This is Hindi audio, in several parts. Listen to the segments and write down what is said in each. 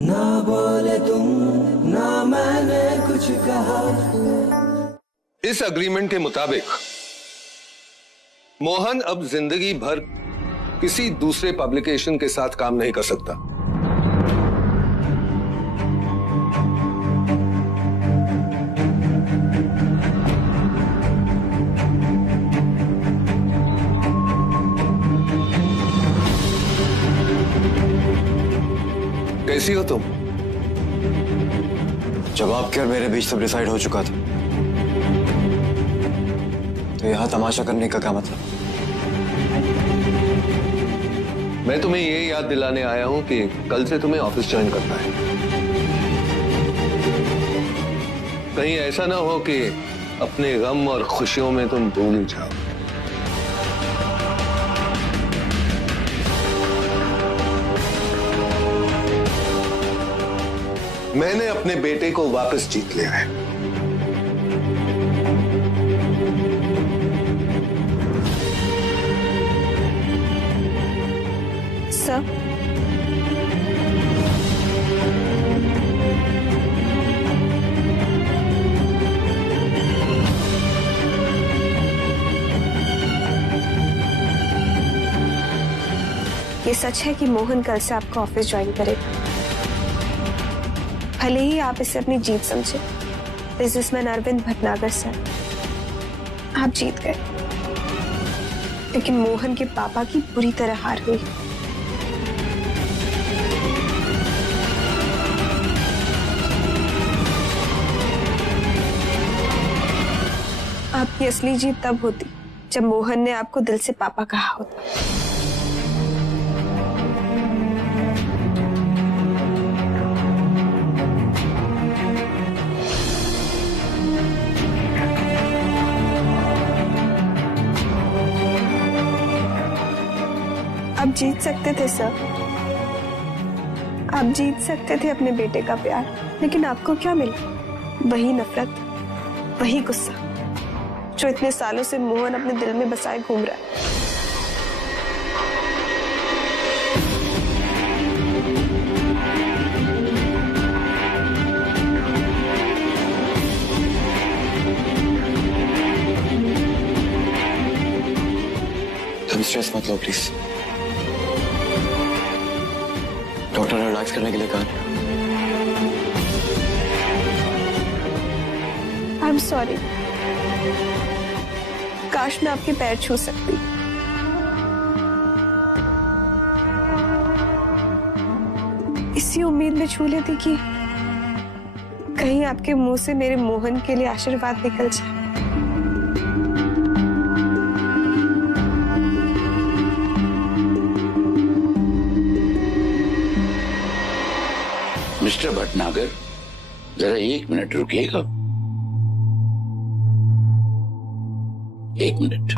ना बोले तुम, ना मैंने कुछ कहा। इस अग्रीमेंट के मुताबिक मोहन अब जिंदगी भर किसी दूसरे पब्लिकेशन के साथ काम नहीं कर सकता। कैसी हो तुम? जब आपके और मेरे बीच सब डिसाइड हो चुका था तो यहां तमाशा करने का क्या मतलब? मैं तुम्हें ये याद दिलाने आया हूं कि कल से तुम्हें ऑफिस ज्वाइन करना है। कहीं ऐसा ना हो कि अपने गम और खुशियों में तुम भूल जाओ। मैंने अपने बेटे को वापस जीत लिया है। सर, ये सच है कि मोहन कल से आपका ऑफिस ज्वाइन करेगा। भले ही आप इसे अपनी जीत समझे, बिजनेसमैन अरविंद भटनागर सर, आप जीत गए, लेकिन मोहन के पापा की बुरी तरह हार हुई। आपकी असली जीत तब होती जब मोहन ने आपको दिल से पापा कहा होता। आप जीत सकते थे सर, आप जीत सकते थे अपने बेटे का प्यार, लेकिन आपको क्या मिला? वही नफरत, वही गुस्सा जो इतने सालों से मोहन अपने दिल में बसाए घूम रहा है। तुम स्ट्रेस मत लो प्लीज। डॉक्टर ने रिलैक्स करने के लिए कहा। आई एम सॉरी, काश मैं आपके पैर छू सकती। इसी उम्मीद में छू लेती कि कहीं आपके मुंह से मेरे मोहन के लिए आशीर्वाद निकल जाए। मिस्टर भटनागर, जरा 1 मिनट रुकिएगा। 1 मिनट।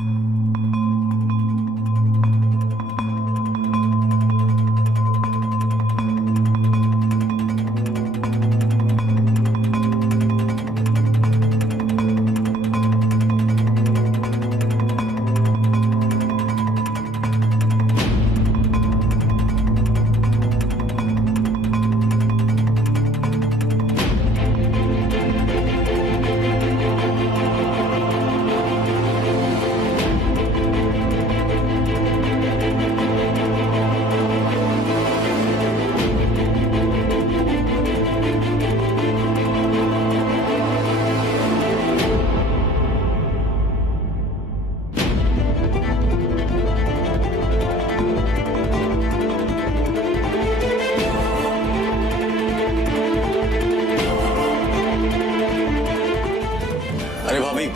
अरे भाभी,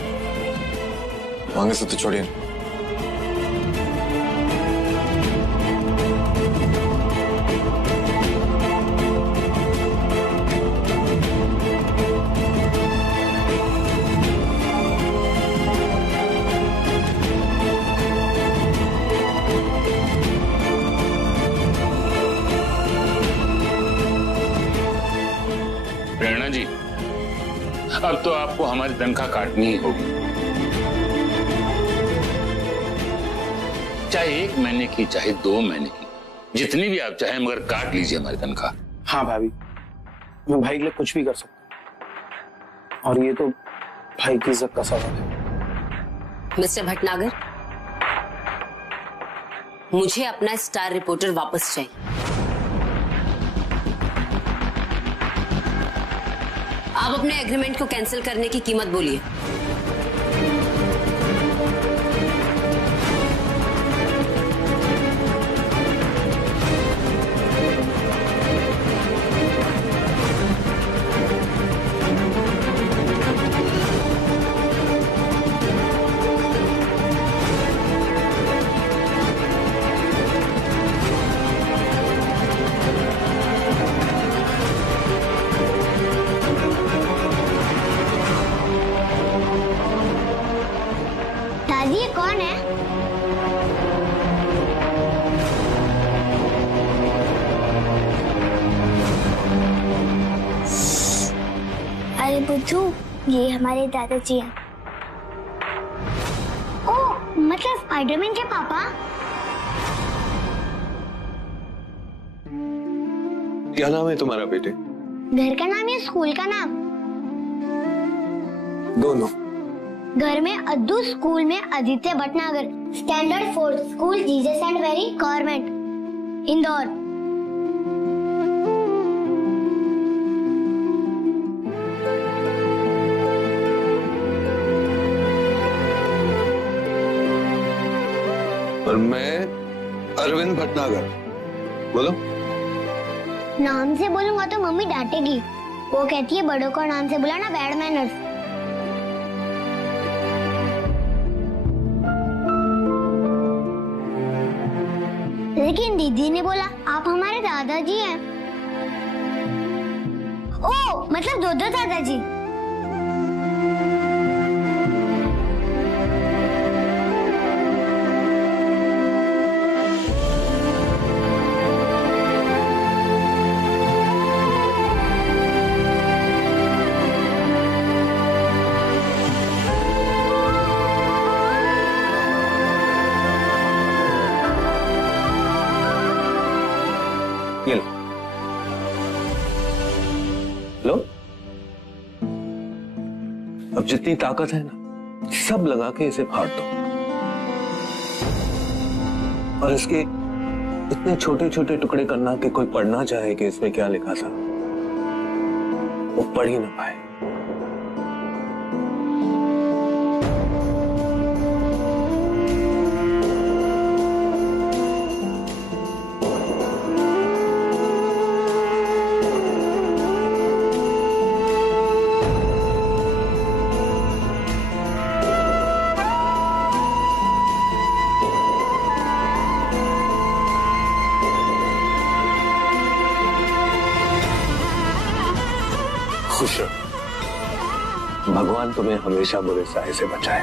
मांगे से तो छोड़िए। प्रेरणा जी, अब तो आपको हमारी तनख्वाह काटनी ही होगी, चाहे 1 महीने की चाहे 2 महीने की, जितनी भी आप चाहें, मगर काट लीजिए हमारी तनख्वाह। हाँ भाभी, मैं भाई के लिए कुछ भी कर सकता हूँ, और ये तो भाई की इज्जत का सवाल है। मिस्टर भटनागर, मुझे अपना स्टार रिपोर्टर वापस चाहिए। आप अपने एग्रीमेंट को कैंसिल करने की कीमत बोलिए। दादी ये कौन है? अरे बुद्धू, ये हमारे दादाजी हैं। ओह, मतलब स्पाइडरमैन के पापा? क्या नाम है तुम्हारा बेटे? घर का नाम या स्कूल का नाम? दोनों। घर में अद्दू, स्कूल में Aditya Bhatnagar. Standard 4 school Jesus and Mary government, Indore. और मैं अरविंद भटनागर। बोलो। नाम से बोलूंगा तो मम्मी डांटेगी। वो कहती है बड़ों को नाम से बुलाना बैड मैनर्स। लेकिन दीदी ने बोला आप हमारे दादाजी हैं। ओह, मतलब दो दादाजी। ये लो। लो। अब जितनी ताकत है ना, सब लगा के इसे फाड़ दो। और इसके इतने छोटे छोटे टुकड़े करना कि कोई पढ़ना चाहे कि इसमें क्या लिखा था, वो पढ़ ही ना पाए। खुश रहो। भगवान तुम्हें हमेशा बुरे साए से बचाए।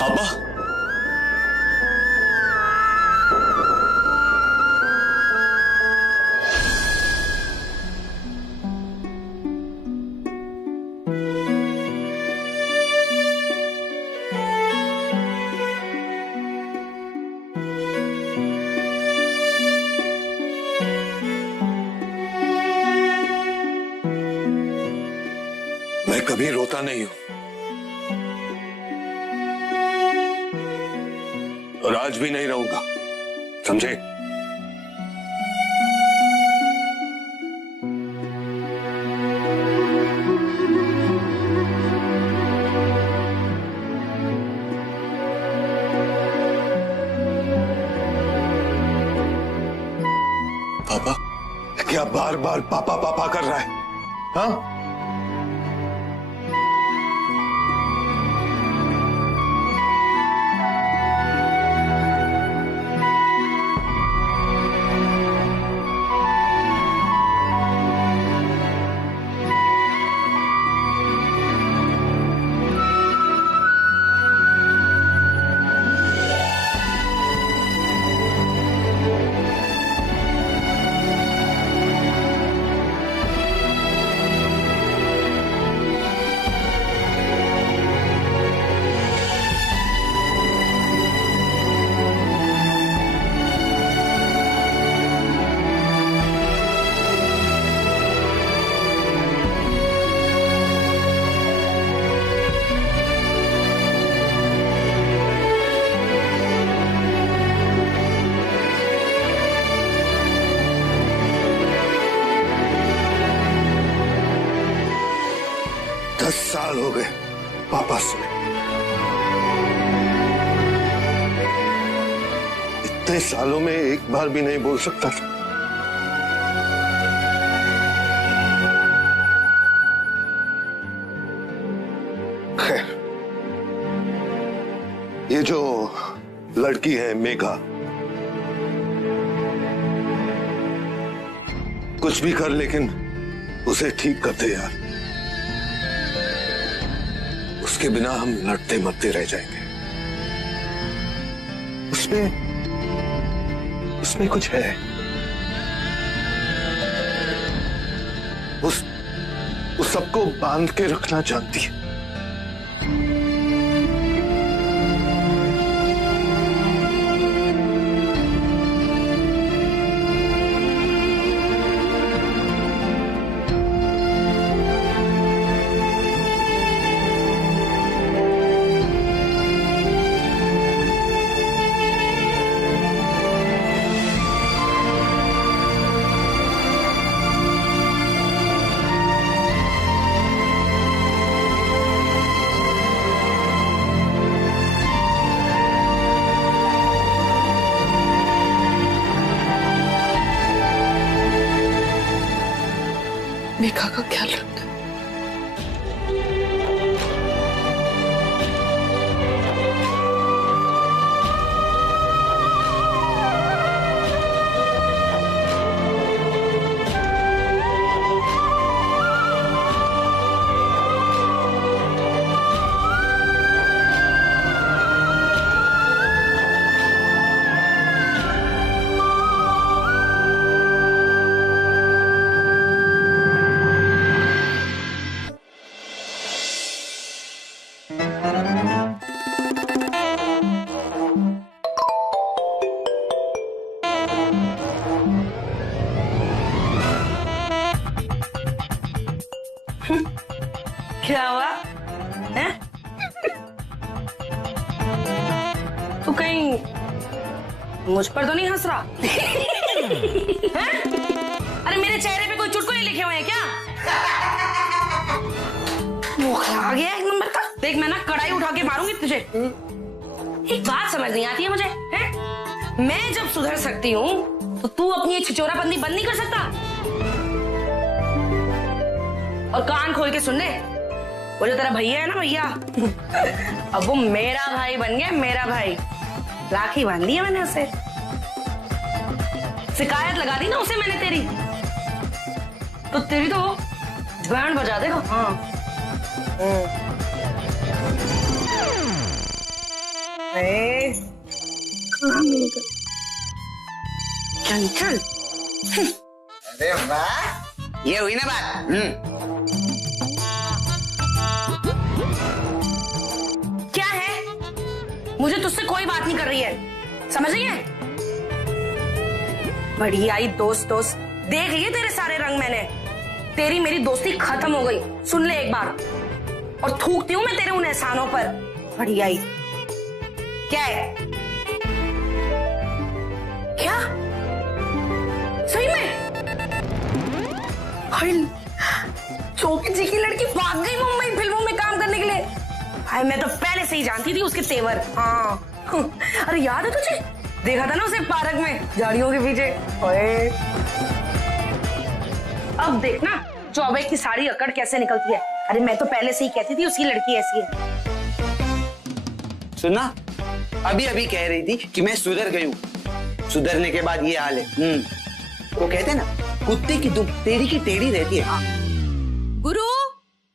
पापा, मैं कभी रोता नहीं हूं और आज भी नहीं रहूंगा, समझे? पापा, क्या बार बार पापा पापा कर रहा है? हाँ? 10 साल हो गए पापा से। इतने सालों में एक बार भी नहीं बोल सकता था। खैर, ये जो लड़की है मेघा, कुछ भी कर लेकिन उसे ठीक कर दे यार। उसके बिना हम लड़ते मरते रह जाएंगे। उसमें कुछ है। उस सबको बांध के रखना जानती है। मेघा का ख्याल रखना। क्या हुआ है? तू कहीं मुझ पर तो नहीं हंस रहा? है? अरे मेरे चेहरे पे कोई चुटकुले लिखे हुए हैं क्या? मुख आ गया एक नंबर का। देख मैं ना कढ़ाई उठा के मारूंगी तुझे। एक बात समझ नहीं आती है मुझे, है? मैं जब सुधर सकती हूँ तो तू अपनी ये छिचोराबंदी बंद नहीं कर सकता? और कान खोल के सुन ले, वो जो तेरा भैया है ना भैया, अब वो मेरा भाई बन गया, मेरा भाई। राखी बांधी है मैंने उसे, शिकायत लगा दी ना उसे मैंने तेरी, तो तेरी तो बैंड बजा देगा। हाँ चंचल। अरे वाह, ये हुई ना बात। क्या है? मुझे तुझसे कोई बात नहीं कर रही है, समझ रही है? बड़ी आई दोस्त देख लिए तेरे सारे रंग मैंने। तेरी मेरी दोस्ती खत्म हो गई। सुन ले एक बार, और थूकती हूँ मैं तेरे उन एहसानों पर। बढ़िया ही। क्या है? क्या सही में? चौकी जी की लड़की भाग गई मुंबई फिल्मों में काम करने के लिए। हाय, मैं तो पहले से ही जानती थी उसके तेवर। हाँ अरे याद है तुझे, देखा था ना उसे पार्क में झाड़ियों के पीछे। ओए अब देखना चौबे की साड़ी अकड़ कैसे निकलती है। अरे मैं तो पहले से ही कहती थी उसकी लड़की ऐसी है। सुना, अभी अभी कह रही थी कि मैं सुधर गई हूँ, सुधरने के बाद ये हाल है। वो कहते हैं ना, कुत्ते की दुम टेढ़ी की टेढ़ी रहती है। गुरु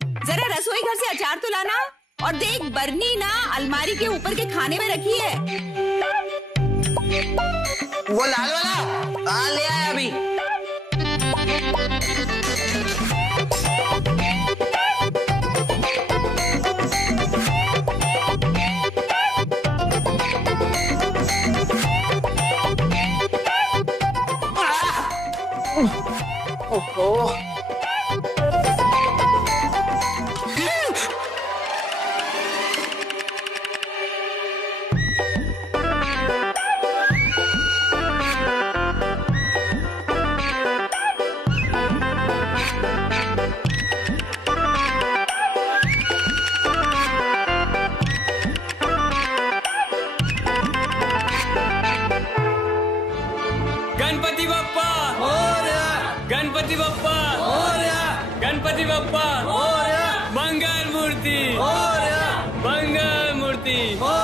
जरा रसोई घर से अचार तो लाना, और देख बरनी ना अलमारी के ऊपर के खाने में रखी है। वो लाल वाला ले आया अभी। ओहो गणपति बप्पा मोरया, गणपति बप्पा मोरया, गणपति बप्पा मोरया, मंगल मूर्ति मोरया, मंगल मूर्ति मोरया।